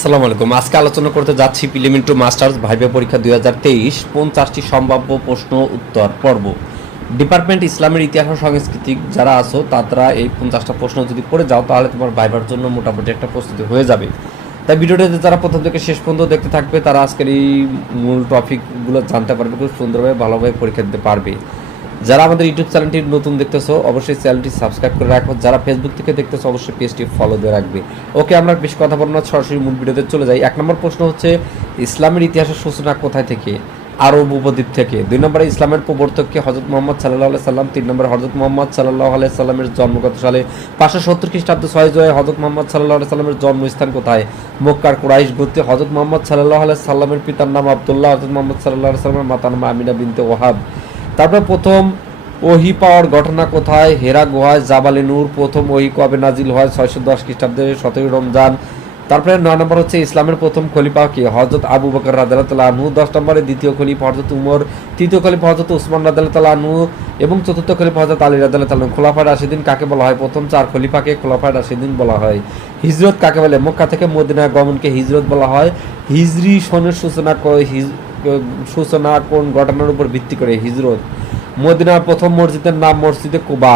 আসসালামু আলাইকুম। আজকে আলোচনা করতে যাচ্ছি প্রিলিমিনারি টু মাস্টার্স ভাইভা পরীক্ষা 2023 50টি সম্ভাব্য প্রশ্ন উত্তর পর্ব। ডিপার্টমেন্ট ইসলামের ইতিহাস ও সংস্কৃতি যারা আছো তারা এই 50টা প্রশ্ন যদি পড়ে যাও তাহলে তোমার ভাইভার জন্য মোটামুটি একটা প্রস্তুতি হয়ে যাবে। তাই ভিডিওটাতে যারা প্রথম থেকে শেষ পর্যন্ত দেখতে থাকবে তারা আজকের এই মূল টপিকগুলো জানতে পারবে, খুব সুন্দরভাবে ভালোভাবে পরীক্ষা দিতে পারবে। যারা আমাদের ইউটিউব চ্যানেলটি নতুন দেখতেছো অবশ্যই চ্যানেলটি সাবস্ক্রাইব করে রাখো, যারা ফেসবুক থেকে দেখতেছো অবশ্যই পেজটি ফলো দিয়ে রাখবে। ওকে, আমরা বেশি কথা বলবো না, সরাসরি মূল ভিডিওতে চলে যাই। 1 নম্বর প্রশ্ন হচ্ছে ইসলামের ইতিহাসের সূচনা কোথায় থেকে? আরব উপদ্বীপ থেকে। 2 নম্বরে ইসলামের প্রবর্তককে হযরত মুহাম্মদ সাল্লাল্লাহু আলাইহি সাল্লাম। 3 নম্বরে হযরত মুহাম্মদ সাল্লাল্লাহু আলাইহি সাল্লামের জন্ম কত সালে? 570 খ্রিস্টাব্দে 6 জুলাই। হযরত মুহাম্মদ সাল্লাল্লাহু আলাইহি সাল্লামের জন্মস্থান কোথায়? মক্কার কুরাইশ গোত্রে। হযরত মুহাম্মদ সাল্লাল্লাহু আলাইহি সাল্লামের পিতার নাম আব্দুল্লাহ, হযরত মুহাম্মদ সাল্লাল্লাহু আলাইহি সাল্লামের মাতার নাম আমিনা বিনতে ওয়াহাব। তারপর প্রথম ওহী পাওয়ার ঘটনা কোথায়? হেরা গুহায়, জাবালে নূর। প্রথম ওহী কবে নাজিল হয়? 610 খ্রিস্টাব্দে 17 রমজান। তারপরে 9 নম্বর হচ্ছে ইসলামের প্রথম খলিফা কে? হযরত আবু বকর রাদিয়াল্লাহু তাআলা আনহু। 10 নম্বরে দ্বিতীয় খলিফা হযরত উমর, তৃতীয় খলিফা হযরত উসমান রাদিয়াল্লাহু তাআলা আনহু এবং চতুর্থ খলিফা হযরত আলী রাদিয়াল্লাহু তাআলা আনহু। খোলাফায়ে রাশিদিন কাকে বলা হয়? প্রথম 4 খলিফাকে খোলাফায়ে রাশিদিন বলা হয়। হিজরত কাকে বলে? মক্কা থেকে মদিনায় গমনকে হিজরত বলা হয়। হিজরি সনের সূচনা কোন ঘটনার উপর ভিত্তি করে? হিজরত। মদিনার প্রথম মসজিদের নাম মসজিদে কুবা।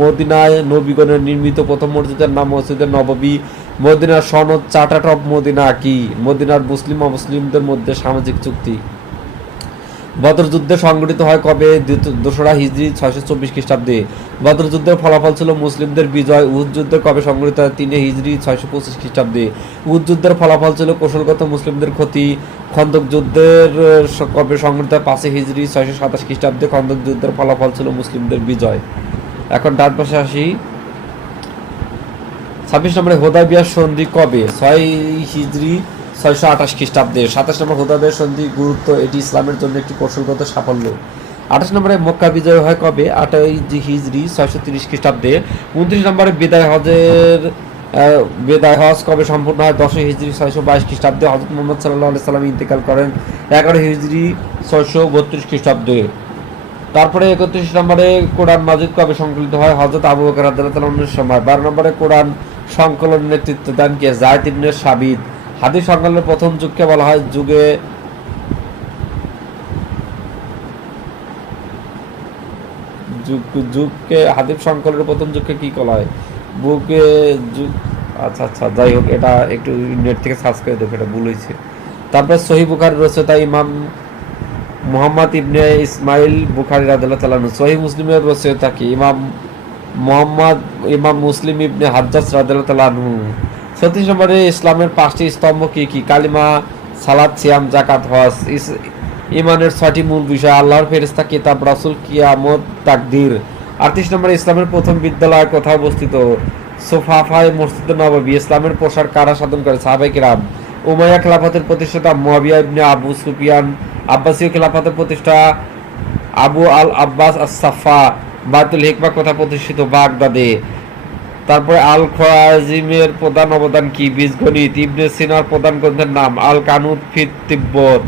মদিনায় নবীগণের নির্মিত প্রথম মসজিদের নাম মসজিদে নববী। মদিনার সনদ চার্টার অফ মদিনা কি? মদিনার মুসলিম অমুসলিমদের মধ্যে সামাজিক চুক্তি। বদর যুদ্ধে সংঘটিত হয় কবে? 2রা হিজরি 624 খ্রিস্টাব্দে। বদর যুদ্ধের ফলাফল ছিল মুসলিমদের বিজয়। উহুদ যুদ্ধ কবে সংঘটিত হয়? 3 হিজরি 625 খ্রিস্টাব্দে। উহুদ যুদ্ধের ফলাফল ছিল কৌশলগত মুসলিমদের ক্ষতি। খন্দক যুদ্ধের কবে সংঘটিত হয়? 5 হিজরি 627 খ্রিস্টাব্দে। খন্দক যুদ্ধের ফলাফল ছিল মুসলিমদের বিজয়। এখন ডান পাশে আসি। 26 নম্বরে হুদায়বিয়ার সন্ধি কবে? 6 হিজরি 628 খ্রিস্টাব্দে। 27 নম্বর হুদায়বিয়ার সন্ধি গুরুত্ব, এটি ইসলামের জন্য একটি কৌশলগত সাফল্য। 28 নম্বরে মক্কা বিজয় হয় কবে? 8 হিজরি 630 খ্রিস্টাব্দে। 29 নম্বরে বিদায় হজ কবে সম্পূর্ণ হয়? 10 হিজরি 622 খ্রিস্টাব্দে। হযরত মুহাম্মদ সাল্লাল্লাহু আলাইহি সাল্লাম ইন্তেকাল করেন 11 হিজরি 632 খ্রিস্টাব্দে। তারপরে 31 নম্বরে কোরআন মাজিদ কবে সংকলিত হয়? হযরত আবু বকর রাদিয়াল্লাহু তাআলা আনহুর সময়। 12 নম্বরে কোরআন সংকলন নেতৃত্ব দেন কে? যায়েদ ইবনে সাবিত। হাদিস সংকলনের প্রথম যুগকে বলা হয় যুগকে হাদিস সংকলনের প্রথম যুগকে কি বলা হয়? বুকে যুগ। আচ্ছা, যাই হোক, এটা একটু নেট থেকে সার্চ করে দেখো, এটা ভুল হয়েছে। তারপর সহিহ বুখারীর রচয়িতা ইমাম মুহাম্মদ ইবনে ইসমাইল বুখারী রাদিয়াল্লাহু তাআলা আনহু। সহিহ মুসলিমের রচয়িতা কি? ইমাম মুসলিম ইবনে হাজ্জাজ রাদিয়াল্লাহু তাআলা আনহু। 36 নম্বরে ইসলামের 5টি স্তম্ভ কি কি? কালিমা, সালাত, সিয়াম, যাকাত, হজ। ঈমানের 6টি মূল বিষয়: আল্লাহর ফেরেশতা, কিতাব, রাসূল, কিয়ামত, তাকদীর। 38 নম্বরে ইসলামের প্রথম বিদ্যালয় কোথায় অবস্থিত? সোফাফায় মসজিদে নববী। ইসলামের প্রসার কারা সাধন করে? সাহাবায়ে কেরাম। উমাইয়া খেলাফতের প্রতিষ্ঠাতা মুয়াবিয়া ইবনে আবু সুফিয়ান। আব্বাসীয় খেলাফতের প্রতিষ্ঠা আবু আল আব্বাস আস-সাফা। বায়তুল হিকমা কোথায় প্রতিষ্ঠিত? বাগদাদে। তারপরে আল খোয়ারিজমের প্রধান অবদান কি? বীজগণিত। ইবনে সিনার প্রধান গ্রন্থের নাম? আল কানুত ফি তিব্বত।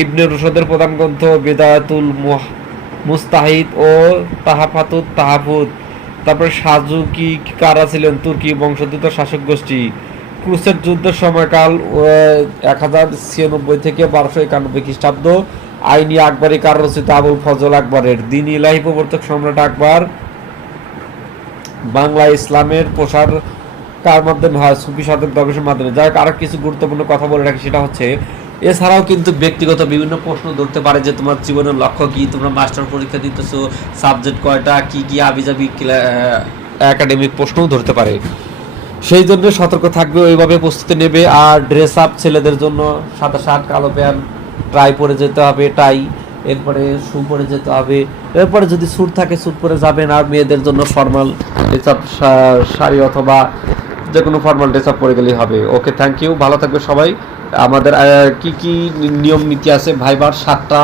ইবনে রুশদের প্রধান গ্রন্থ বিদায়াতুল মুস্তাহিদ ও তাহাফাতুত তাহাফুত। তারপরে সাজুকি কারা ছিলেন? তুর্কি বংশোদ্ভূত শাসক গোষ্ঠী। ক্রুসেড যুদ্ধের সময়কাল 1096 থেকে 1291 খ্রিস্টাব্দ। আইনি আকবরী কার রচিত? আবুল ফজল আকবরের। দ্বীন ইলাহি প্রবর্তক সম্রাট আকবর। বাংলা ইসলামের প্রসার কার মাধ্যমে হয়? সুফি সাধক দরবেশের মাধ্যমে। যাই হোক, আরো কিছু গুরুত্বপূর্ণ কথা বলে রাখি, সেটা হচ্ছে এছাড়াও কিন্তু ব্যক্তিগত বিভিন্ন প্রশ্ন ধরতে পারে যে তোমার জীবনের লক্ষ্য কি, তোমরা মাস্টার পরীক্ষা দিতেছো, সাবজেক্ট কয়টা, কি কি আবিজাবি একাডেমিক প্রশ্নও ধরতে পারে। সেই জন্য সতর্ক থাকবে, ওইভাবে প্রস্তুতি নেবে। আর ড্রেস আপ ছেলেদের জন্য সাদা শার্ট, কালো প্যান্ট, টাই পরে যেতে হবে, টাই, এরপরে শু পরে যেতে হবে। এরপরে যদি স্যুট থাকে স্যুট পরে যাবেন। আর মেয়েদের জন্য ফর্মাল ড্রেস আপ, শাড়ি অথবা যে কোনো ফর্মাল ড্রেস আপ পরে গেলেই হবে। ওকে, থ্যাংক ইউ, ভালো থাকবে সবাই। আমাদের কি কি নিয়ম নীতি আছে? ভাইবার 7টা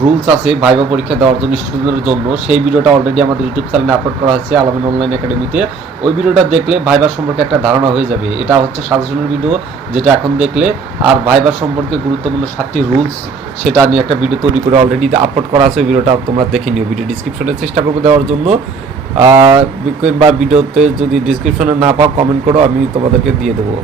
রুলস আছে ভাইবা পরীক্ষা দেওয়ার জন্য স্টুডেন্টদের জন্য। সেই ভিডিওটা অলরেডি আমাদের ইউটিউব চ্যানেলে আপলোড করা হয়েছে আলামিন অনলাইন একাডেমিতে। ওই ভিডিওটা দেখলে ভাইবার সম্পর্কে একটা ধারণা হয়ে যাবে। এটা হচ্ছে সাজেশনের ভিডিও যেটা এখন দেখলে। আর ভাইবার সম্পর্কে গুরুত্বপূর্ণ 7টি রুলস সেটা নিয়ে একটা ভিডিও তৈরি করে অলরেডি আপলোড করা আছে। ওই ভিডিওটা তোমরা দেখে নিও। ভিডিও ডিসক্রিপশনে চেষ্টা করবো দেওয়ার জন্য, বা ভিডিওতে যদি ডিসক্রিপশনে না পাও কমেন্ট করো, আমি তোমাদেরকে দিয়ে দেবো।